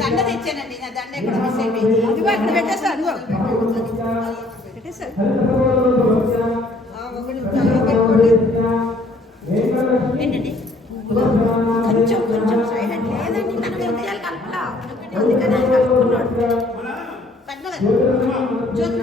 దండ తెచ్చానండి నా దండ ఎక్కడ మిస్ అయిపోయింది ఇదిగో అక్కడ పెట్టేస్తాను పెట్టేస్తాను ఏంటండి కొంచెం కొంచెం సైలెంట్ లేదండి మనం విషయాలు కలపలా అందుకని ఆయన కలుపుకున్నాడు పద్మగారు జ్యోతి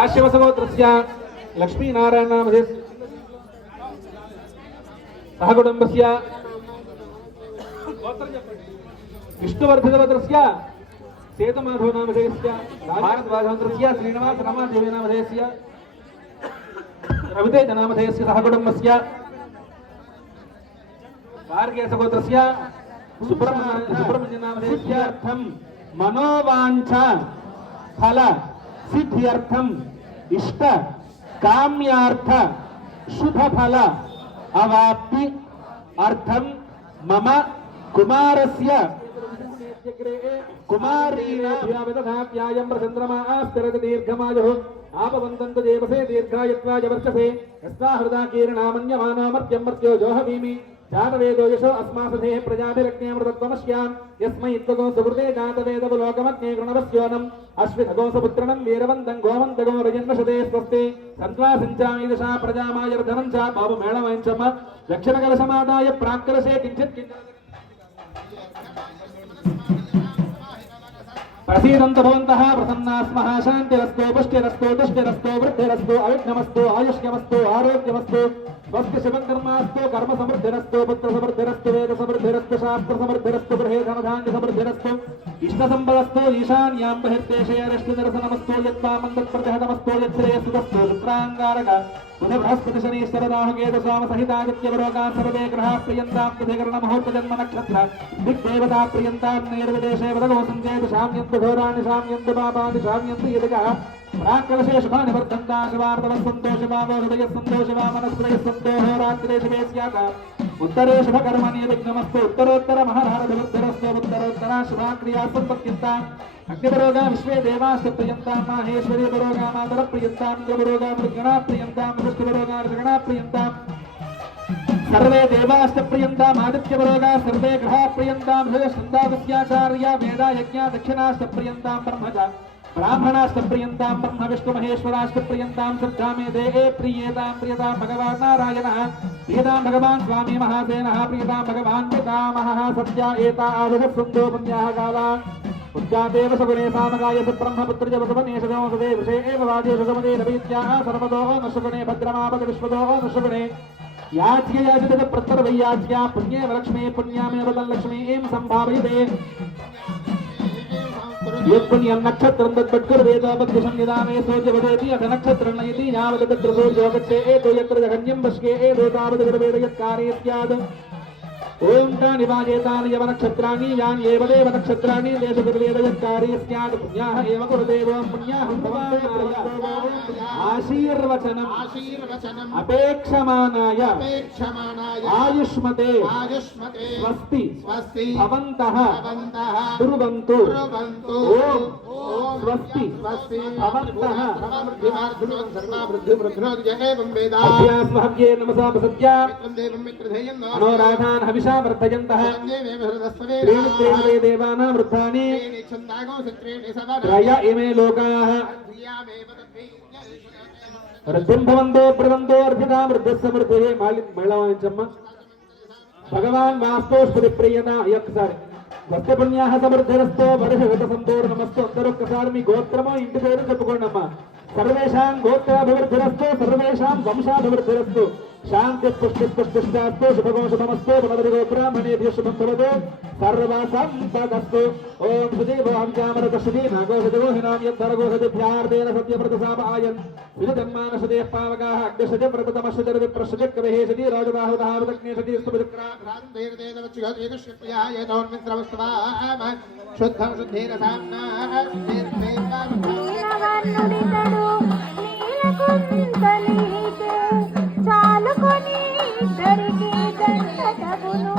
आशिवसगोत्रस्य लक्ष्मीनारायणनामधे सहकुटुम्बस्य विष्णुवर्धनगोत्रस्य सेतुमाधवनामधेयस्य भारद्वाजगोत्रस्य श्रीनिवासरमादेवीनामधेयस्य रवितेजनामधेयस्य सहकुटुम्बस्य गार्गेयसगोत्रस्य सुब्रह्मण्यनामधेयस्यार्थं मनोवाञ्छा फल सिद्ध्यर्थम इष्ट काम्यार्थ शुभ फल अवाप्ति अर्थम मम कुमारस्य कुमारीनाभ्याविदधाप्यायं प्रचन्द्रमास्तिरति दीर्घमायुः आपवन्तन्तु देवसे दीर्घायत्वाय वर्चसे यस्ता हृदा कीर्णामन्यमानो मर्त्यं मर्त्यो जोहवीमि जातवेदो यशो अस्मासधेः प्रजाभिरग्नेऽमृतत्वमस्याम् यस्मै त्वगो सुहृदे जातवेदवलोकमग्ने गृणवस्योनम् अश्वितगोसपुत्रणं वीरवन्तं गोमन्तगो रजन्मशते स्वस्ति सन्त्वा सञ्चामि दशा प्रजामायर्धनं च पापमेळवञ्चम दक्षिणकलशमादाय प्राक्कलशे किञ्चित् प्रसीदन्तु भवन्तः प्रसन्नाः स्मः शान्तिरस्तु पुष्टिरस्तु तुष्टिरस्तु वृद्धिरस्तु अविघ्नमस्तु आयुष्यमस्तु आरोग्यमस्तु स्वस्ति शिवं कर्मास्तु कर्म समृद्धिरस्तु पुत्र समृद्धिरस्तु वेद समृद्धिरस्तु शास्त्र समृद्धिरस्तु गृहे धनधान्य समृद्धिरस्तु इष्ट संपदस्तु ईशान्यां बहिर्देशेरष्टि निरसनमस्तु यत्पामन्दत्प्रतिहतमस्तु यत्श्रेयस्तु शुक्राङ्गारक बुध बृहस्पति शनि शरदाहु केतु साम सहितादित्यवरोगा सर्वे ग्रहाः प्रियन्तां तथैकरण मुहूर्त जन्म नक्षत्र दिग्देवता प्रियन्तां नैर्विदेशे वदगो सञ्चेतु शाम्यन्तु घोराणि शाम्यन्तु पापानि शाम्यन्तु यदिकः प्राक्कलशे शुभानि वर्धन्ता शिवार्धवः शिवामो हृदयः शिवामनस्त्रयः होरात्रे शिवे स्यात् उत्तरे शुभकर्मणि विघ्नमस्तु उत्तरोत्तर महाभारतवृद्धिरस्तु उत्तरोत्तरा शुभाक्रिया सम्पद्यन्ताम् अग्निपरोगा विश्वे देवाश्च प्रियन्तां माहेश्वरी परोगा मातर प्रियन्तां द्रवरोगा मृगणा प्रियन्तां वृष्टिपरोगा ऋगणा प्रियन्तां सर्वे देवाश्च प्रियन्तां आदित्यपरोगा सर्वे ग्रहाः प्रियन्तां हृदयश्रद्धावस्याचार्या वेदा यज्ञा दक्षिणाश्च प्रियन्तां ब्रह्मच ब्राह्मणाश्च प्रियन्तां ब्रह्म विष्णु महेश्वराश्च प्रियन्तां श्रद्धामे देहे प्रियेतां प्रियतां भगवान् नारायणः प्रियतां भगवान् स्वामी महासेनः प्रियतां भगवान् पितामहः सत्या एता आदुषस्सुन्दो पुण्याः कालान् उद्यादेव सगुणे सामगाय ब्रह्मपुत्रज वसुवनेश देवसदे विषे एव वाजेषु समदे नवीत्याः सर्वतो नशुगुणे भद्रमापद विश्वतो नशुगुणे याच्य याचित प्रत्यर्वैयाच्या पुण्ये लक्ष्मी पुण्यामेव तल्लक्ष्मीं सम्भावयते यत्पुण्यं नक्षत्रं तद्वत्कुर्वेदाबद्धसंनिधाने सोऽजवदेति अथ नक्षत्रं नयति यावत् तत्र सोऽजोगच्छे एतो यत्र जगन्यं वश्ये एतो तावत् गुरुवेद यत्कार्ये स्यात् ओम तानि वाजेतानि यव नक्षत्राणि यानि एव देव नक्षत्राणि तेषु गुरुवेद यत्कार्ये स्यात् पुण्याः एव कुरुदेव पुण्याः आशीर्वचनम् अपेक्षमानाय आयुष्मते स्वस्ति भवन्तः कुर्वन्तु ओम स्वस्ति भवन्तः अभ्यास्महव्ये नमसा प्रसद्या मनोराधान् हविषा దిశా వర్ధయంతః త్రీణి దేవానాం వృద్ధాని త్రయ ఇమే లోకాః వృద్ధిం భవంతో ప్రవంతో అర్పితాం వృద్ధస్య వృద్ధిః మహిళాంచమ్మ భగవాన్ వాస్తోష్పతి ప్రియత ఒక్కసారి స్వస్తి పుణ్యాహ సమృద్ధిరస్తో వర్షగత సంపూర్ణమస్తో అందరూ ఒక్కసారి మీ గోత్రమో ఇంటి పేరు చెప్పుకోండి అమ్మా సర్వేషాం గోత్రాభివృద్ధిరస్తు సర్వేషాం వంశాభివృద్ధిరస్తు శాంతి పుష్టిపుష్టిష్టాస్తు శుభగో శుభమస్తు భవదరిగో బ్రాహ్మణేభ్యో శుభం భవతు సర్వసంపదస్తు ఓం సుజీవోహం చామరదశ్రీ నాగోషజగోహినాం యద్ధరగోషదిభ్యార్దేన సత్యవ్రతసాపాయన్ విజన్మానసదే పావకాః అగ్నిషజప్రతమశ్రుతిర్విప్రశ్రుజక్రవేషతి రాజబాహుధావదగ్నేషతి శుద్ధం శుద్ధేన సామ్నా చాలుకొని ఇద్దరికి జంటగును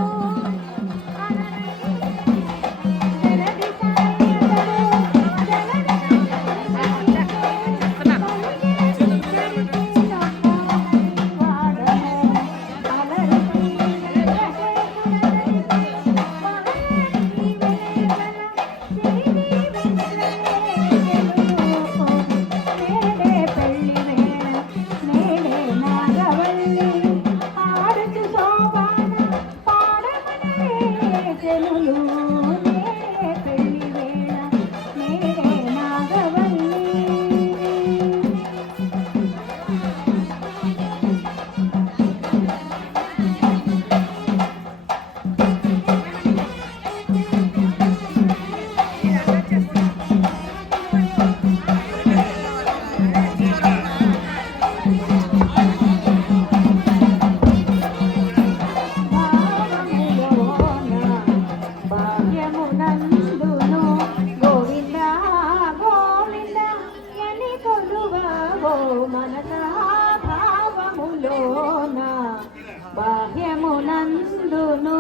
బాహ్యమునందును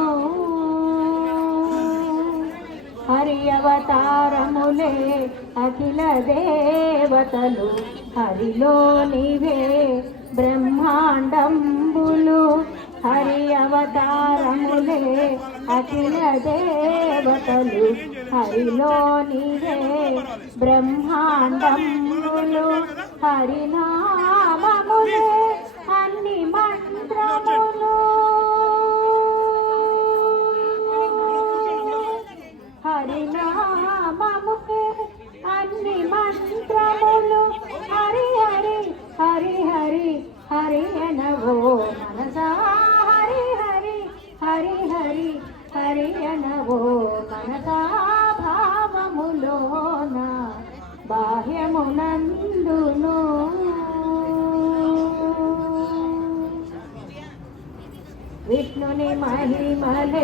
హరి అవతారములే అఖిల దేవతలు హరిలో నివే బ్రహ్మాండంబులు హరి అవతారములే అఖిల దేవతలు హరిలో నివే బ్రహ్మాండంబులు హరినామములే అన్ని మంత్రములు హరినామముకే అన్ని మంత్రములు హరి హరి హరి హరి హరి అనవో మనసా హరి హరి హరి హరి హరి అనవో మనసా భావములోన బాహ్యమునందును విష్ణుని మహిమలే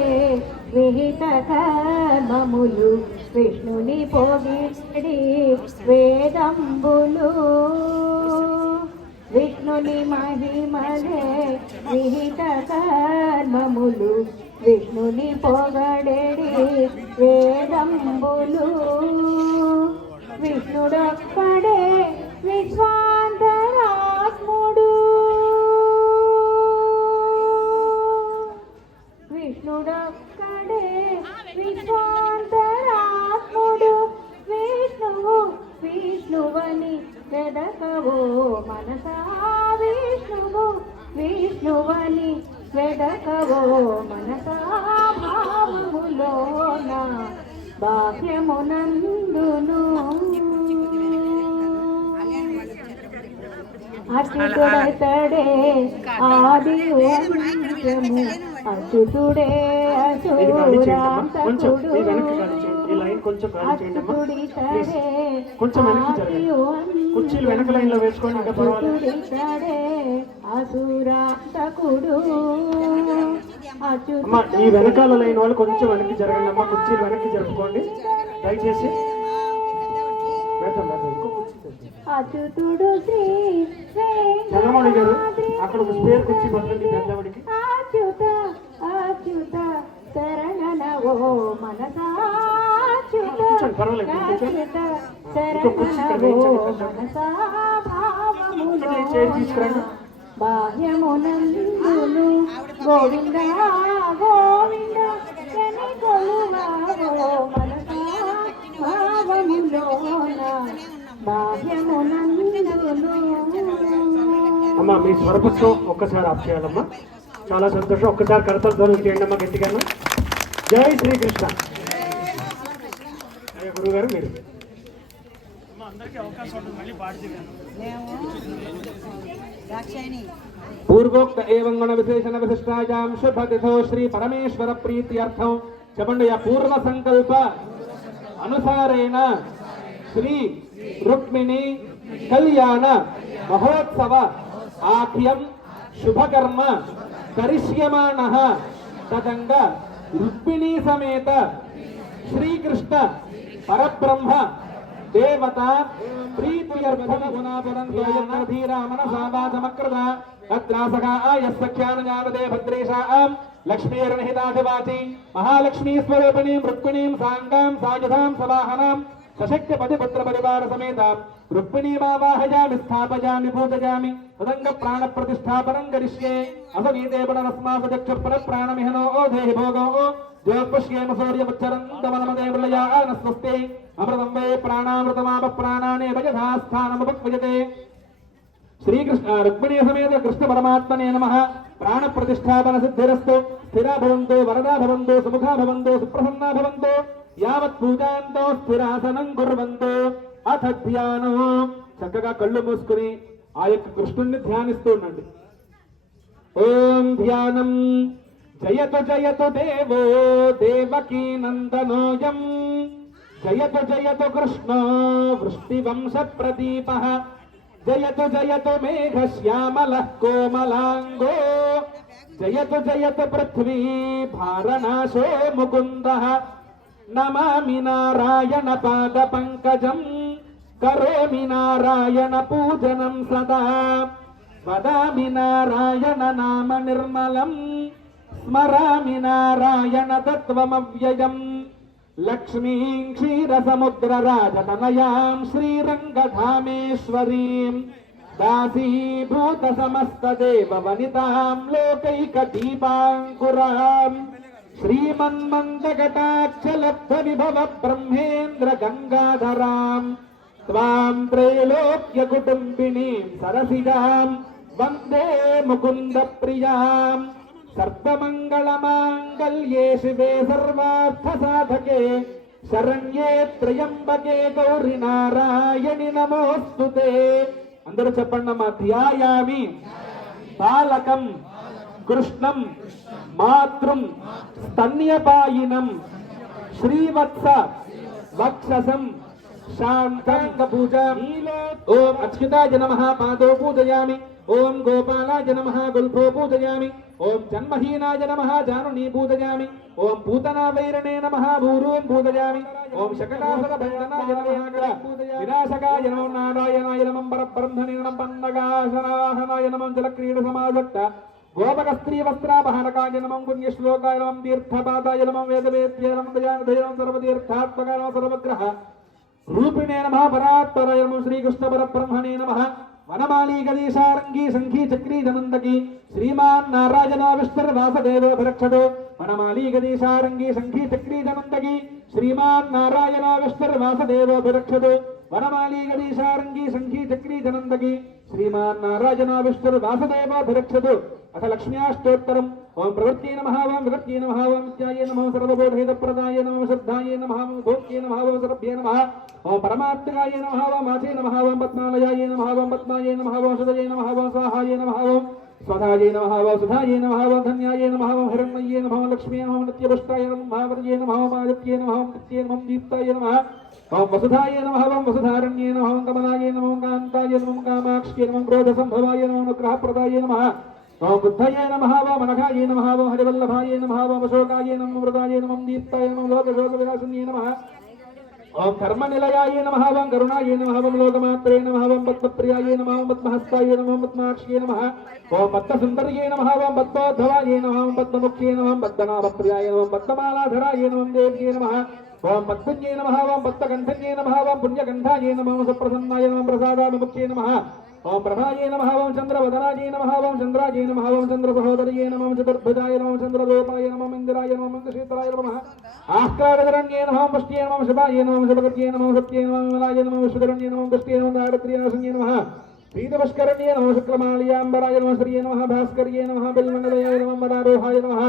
విహిత కర్మములు విష్ణుని పొగిడి వేదంబులు విష్ణుని మహిమలే విహిత కర్మములు విష్ణుని పొగడెడి వేదంబులు విష్ణుడొక్కడే విశ్వాంతరాత్ముడు విష్ణుడొక్కడే విశ్వాంతరాత్ముడు విష్ణువు విష్ణువని వెదకవో మనసా విష్ణువు విష్ణువని వెదకవో మనసా భావములోన బాహ్యమునందును అచ్యుతుడతడే ఆది అంత్యము అచ్యుతుడే అసురాంతకుడు అచ్యుతుడితడే కుర్చీలు వెనక లైన్ లో వేసుకోండి అచ్యుతుడితడే అసురాంతకుడు అమ్మా ఈ వెనకాల లైన్ వాళ్ళు కొంచెం వెనక్కి జరగండి అమ్మా కుర్చీలు వెనక్కి జరుపుకోండి దయచేసి అచ్యుతుడు శ్రీ చంద్రమౌళి గారు అక్కడ ఒక స్పేర్ కుర్చీ పట్టండి పెద్దవాడికి అచ్యుత అచ్యుత శరణనవో మనసా అచ్యుత శరణనవో మనసా భావములో బాహ్యమునందును గోవింద గోవింద అమ్మ మీ స్వరపుత్వం ఒక్కసారి ఆఫ్ చేయాలమ్మా. చాలా సంతోషం. ఒక్కసారి కరతాల ధ్వనులు చేయండి అమ్మా గట్టిగాను. జై శ్రీకృష్ణ. అయ్యా గురువు గారు మీరు పూర్వోక్త ఏవం గుణ విశేషణ విశిష్టాయాం శుభతిథో శ్రీ పరమేశ్వర ప్రీత్యర్థం చెప్పండి. పూర్వ సంకల్ప అనుసారేణ శ్రీ రుక్మిణి కళ్యాణ మహోత్సవ ఆఖ్యం శుభకర్మ కరిష్యమాణః తదంగ రుక్మిణీ సమేత శ్రీకృష్ణ పరబ్రహ్మ దేవత ప్రీత్యర్థం గుణాపురం ధీరా మనసావాదమకృత తత్రాసఖాయస్సఖ్యానజానదే భద్రేషాం లక్ష్మీర్నిహితాధివాచి మహాలక్ష్మీ స్వరూపిణీం రుక్మిణీం సాంగాం సాయుధాం సవాహనాం సశక్య పతిపుత్ర పరివార సమేతాం రుక్మిణీమావాహయామి స్థాపయామి పూజయామి తదంగ ప్రాణ ప్రతిష్టాపనం కరిష్యే అసవీతే పునరస్మాసచక్షు ప్రాణమిహనో దేహి భోగో జ్యోత్పుష్యేమ సూర్యముచ్చరంతమనమదే మృళయాన స్వస్తి అమృతం వే ప్రాణామృతమాప ప్రాణానే భజధాస్థానముపక్వయతే. శ్రీకృష్ణ రుక్మిణీ సమేత కృష్ణ పరమాత్మనే నమః. ప్రాణ ప్రతిష్టాపన సిద్ధిరస్తు. స్థిరా భవంతు వరదా భవంతు సుముఖా భవంతు సుప్రసన్నా భవంతు యావత్ పూజాంతో స్థిరాసనం కుర్వంతు. అథ ధ్యానం. చక్కగా కళ్ళు మూసుకుని ఆ యొక్క కృష్ణుణ్ణి ధ్యానిస్తూ ఉండండి. ఓం ధ్యానం. జయతు జయతు దేవో దేవకీ నందనోయం జయతు జయతు కృష్ణో వృష్టివంశ ప్రదీపః జయతు జయతు మేఘశ్యామలః కోమలాంగో జయతు జయతు పృథ్వీ భారనాశో ముకుందః నమామి నారాయణ పాద పంకజం కరోమి నారాయణ పూజనం సదా వదామి నారాయణ నామ నిర్మలం స్మరామి నారాయణ తత్వమవ్యయం. లక్ష్మీం క్షీరసముద్రరాజతనయాం శ్రీరంగధామేశ్వరీం దాసీభూత సమస్తదేవ వనితాం లోకైకదీపాంకురాం శ్రీమన్మందకటాక్షలబ్ధ విభవ బ్రహ్మేంద్ర గంగాధరాం త్వాం త్రైలోక్య కుటుంబినీం సరసిజాం వందే ముకుంద ప్రియాం. సర్వమంగళమాంగళ్యే శివే సర్వార్థ సాధకే శరణ్యే త్రయంబకే గౌరి నారాయణి నమోస్తుతే. అందరూ చెప్పండమ్మా. ధ్యాయామి బాలకం కృష్ణం మాతృం స్తన్యపాయినం శ్రీవత్స వక్షసం శాంతం పూజామి. ఓం అచ్యుతాయ నమః పాదో పూజయామి. ఓం గోపాలాయ నమః గుల్ఫో పూజయామి. ఓం జన్మహీనాయ నమః జానునీ పూజయామి. ఓం పూతనా వైరణే నమః భూరూం పూజయామి. ఓం శకటాసుర భంజనాయ నమః వినాశకాయ నమో నారాయణాయ నమః పరబ్రహ్మణే నమః పన్నగాశనాహనాయ నమః జలక్రీడ సమాసక్త గోపక స్త్రీ వస్త్రాపహనకాయ నమః పుణ్యశ్లోకాయ నమః తీర్థపాదాయ నమః వేదవేద్యాయ నమః దయానిధయ నమః సర్వతీర్థాత్మకాయ నమః సర్వగ్రహ రూపిణే నమః పరాత్పరాయ నమః శ్రీకృష్ణ పరబ్రహ్మణే నమః. వనమాలీ గదీశారంగీ సంఖీ చక్రీ ధనందకి శ్రీమాన్ నారాయణ విష్ణుర్వాసదేవోభిరక్షతు. వనమాలీ గదీశారంగీ సంఖీ చక్రీ ధనందకి శ్రీమాన్ నారాయణ విష్ణుర్వాసదేవోభిరక్షతు. వనమాలీ గదీశారంగీ సంఖీ చక్రీ ధనందకి శ్రీమాన్ నారాయణ విష్ణుర్వాసదేవోభిరక్షతు. అథ లక్ష్మ్యాష్టోత్తరం. ఓం ప్రవృత్తే నమః ఓం వివృత్తే నమః ఓం విద్యాయే నమః సర్వబోధేదప్రదాయ నమః శ్రద్ధాయే నమః ఓం భోక్తే నమః ఓం సర్భ్యే నమః ఓం పరమాత్మకాయ నమః ఓం మాచే నమః ఓం పద్మాలయాయ నమః ఓం పద్మాయే నమః ఓం సుదయే నమః ఓం స్వాహాయే నమః ఓం స్వధాయే నమః ఓం సుధాయే నమః ఓం ధన్యాయే నమః ఓం హిరణ్మయే నమః ఓం లక్ష్మీ నమః నిత్యపుష్టాయ నమః మహావర్యే నమః ఓం ఆదిత్యే నమః ఓం నిత్యే నమః దీప్తాయ నమః ఓం వసుధాయే నమః ఓం వసుధారణ్యే నమః ఓం కమలాయే నమః ఓం కాంతాయ నమః ఓం కామాక్ష్యే నమః క్రోధ సంభవాయ నమః అనుగ్రహప్రదాయ నమః ఓం బుద్ధయే నమః ఓం అనఘాయే నమః ఓం హరివల్లభాయే నమః ఓం అశోకాయే నమః మృదాయే నమః దీప్తాయ నమః లోకశోక వినాశన్యే నమః ఓం కర్మనిలయాయే నమః ఓం కరుణాయే నమః ఓం లోకమాత్రే నమః ఓం పద్మప్రియాయే నమః ఓం పద్మహస్తాయే నమః ఓం పద్మాక్ష్యే నమః ఓం పద్మసుందర్యే నమః ఓం పద్మోద్భవాయే నమః ఓం పద్మముఖ్యే నమః ఓం పద్మనాభప్రియాయ నమః ఓం పద్మమాలాధరాయే నమః ఓం దేవ్యే నమః ఓం పద్మన్యే నమః ఓం పద్మకంఠన్యే నమః ఓం పుణ్యకంఠాయే నమః ఓం సప్రసన్నాయ నమః ప్రసాదాభిముఖ్యే నమః ఓం ప్రభాయే నమః ఓం చంద్రవదనాయే నమః ఓం చంద్రాయే నమః ఓం చంద్రసహోదర్యే నమః ఓం చతుర్భుజాయ నమః ఓం చంద్రరూపాయ నమః ఇంద్రాయ నమః మందశేతరాయ నమః ఆహ్లాదరణ్యే నమః ఓం పుష్ట్యే నమః శుభాయే నమః శుభగత్యే నమః సత్యే నమః విమలాయ నమః విశ్వధరణ్యే నమః పుష్ట్యే నమః దారిద్ర్యాసన్యే నమః पीतपुष्करण्ये नमः शुक्लमाल्याम्बराय नमः श्रिये नमः भास्कर्ये नमः बिल्मण्डलयाय नमः मदारोहाय नमः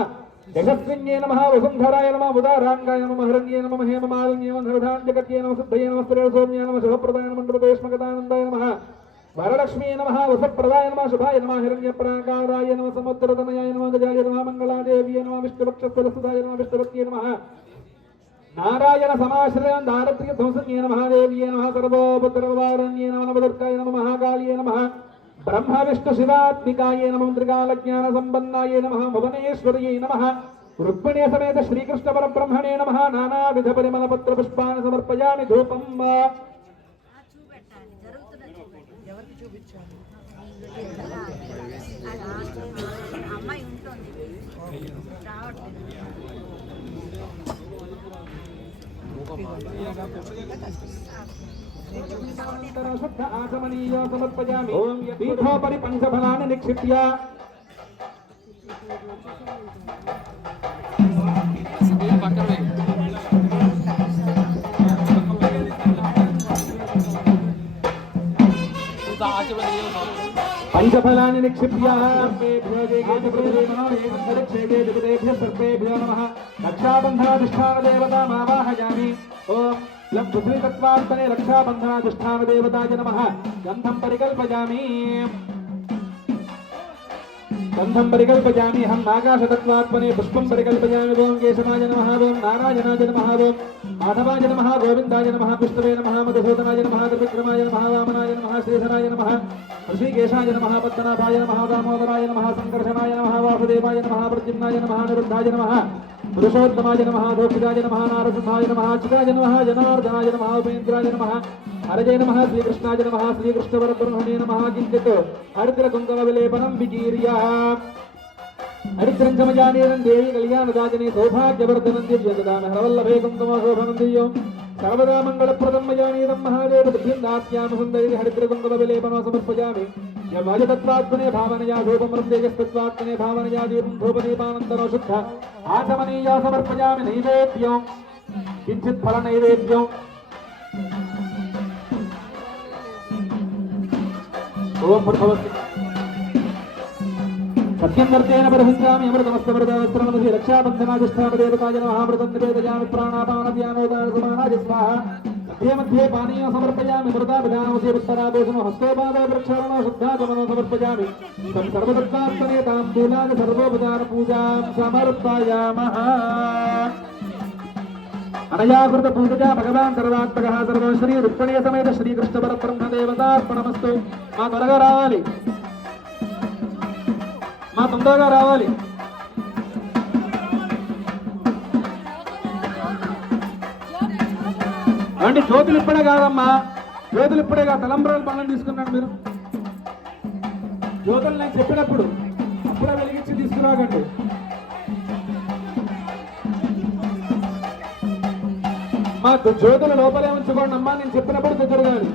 यशस्विन्ये नमः वसुन्धराय नमः उदाराङ्गाय नमः हरण्ये नमः हेममालिन्ये नमः धरधान्यकट्ये नमः सिद्धये नमः स्त्रीसौम्याय नमः शुभप्रदाय नमः मण्डलदेशमगतानन्दाय नमः वरलक्ष्मी नमः वसप्रदाय नमः शुभाय नमः हिरण्यप्राकाराय नमः समुद्रतनयाय नमः गजाय नमः मङ्गलादेव्ये नमः विष्णुपक्षस्थलसुधाय नमः विष्णुपत्ये नमः नारायण समाश्रयं दारिद्र्य ध्वंसन्ये नमः देव्ये नमः सर्वोपद्रववारण्ये नमः नवदुर्गाय नमः महाकाल्ये नमः ब्रह्म विष्णु शिवात्मिकाय नमः त्रिकालज्ञान संपन्नाय नमः भुवनेश्वर्यै नमः रुक्मिणी समेत श्रीकृष्ण परब्रह्मणे नमः नानाविध परिमल पत्र पुष्पाणि समर्पयामि धूपं అమ్మాయి ఉంటుంది शुद्ध आचमनीय समर्पयामि ओम पीठोपरि पंचफलानि निक्षिप्य पंचफलानि निक्षिप्य सर्वेभ्यो नमः रक्षाबन्धनाधिष्ठानदेवतामावाहयामि ओम पृथ्वीतत्त्वात्मने रक्षाबन्धनाधिष्ठानदेवताय नमः गन्धं परिकल्पयामि हम आकाशतत्त्वात्मने पुष्पं परिकल्पयामि ओम केशवाय नमः ओम नारायणाय नमः ओम माधवाय नमः गोविन्दाय नमः विष्णवे नमः मधुसूदनाय नमः त्रिविक्रमाय नमः वामनाय नमः श्रीधराय नमः ऋषिकेशाय नमः पद्मनाभाय नमः दामोदराय नमः संकर्षणाय नमः वासुदेवाय नमः प्रद्युम्नाय नमः अनिरुद्धाय नमः पुरुषोत्तमाय नमः धोक्षिताय नमः नारसिंहाय नमः चिताय नमः जनार्दनाय नमः उपेन्द्राय नमः हरये नमः श्रीकृष्णाय नमः श्रीकृष्णपरब्रह्मणे नमः किञ्चित् हरिद्रकुङ्कुमविलेपनं विकीर्य हरिद्रञ्चमजानीरं देवी कल्याणदायिनी सौभाग्यवर्धनं दिव्यददामि हरवल्लभे कुङ्कुमशोभनं दिव्यं सर्वदा मङ्गलप्रदं मजानीरं महादेव बुद्धिं दास्यामि सुन्दरी हरिद्रकुङ्कुमविलेपनं समर्पयामि यवाजतत्त्वात्मने भावनया धूपमृं तेजस्तत्त्वात्मने भावनया दीपं धूपदीपानन्दनो शुद्ध आचमनीया समर्पयामि नैवेद्यं किञ्चित् फलनैवेद्यं ओम भवति सत्यं वर्तेन परहंसामि अमृतमस्तवरदास्त्रमनसि रक्षाबन्धनाधिष्ठानदेवताय नमः अमृतं निवेदयामि प्राणापानव्यानोदान समानाय स्वाहा मध्ये मध्ये पानीयं समर्पयामि मृताभिधानमसि उत्तराभूषणो हस्तोपादो प्रक्षालनो शुद्धागमनो समर्पयामि तं सर्वदत्तात्मने ताम्बूलानि सर्वोपचार पूजां समर्पयामः अनयाकृत पूजया भगवान सर्वात्मकः सर्वश्री रुक्मिणी समेत श्रीकृष्ण परब्रह्म देवतार्पणमस्तु మా త్వరగా రావాలి మా తొందరగా రావాలి అంటే జ్యోతులు ఇప్పుడే కాదమ్మా జ్యోతులు ఇప్పుడే కాదు తలంబ్రాల పనులు తీసుకున్నాడు మీరు జ్యోతులు నేను చెప్పినప్పుడు అప్పుడే వెలిగించి తీసుకురాకండి మా జ్యోతుల లోపలే ఉంచుకోండి అమ్మా నేను చెప్పినప్పుడు కుదరగాలి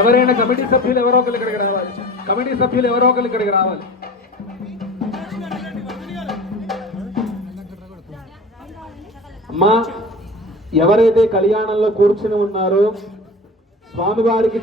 ఎవరైనా కమిటీ సభ్యులు ఎవరో ఒకరు ఇక్కడికి రావాలి కమిటీ సభ్యులు ఎవరో ఒకరు ఇక్కడికి రావాలి అమ్మా ఎవరైతే కళ్యాణంలో కూర్చుని ఉన్నారో స్వామివారికి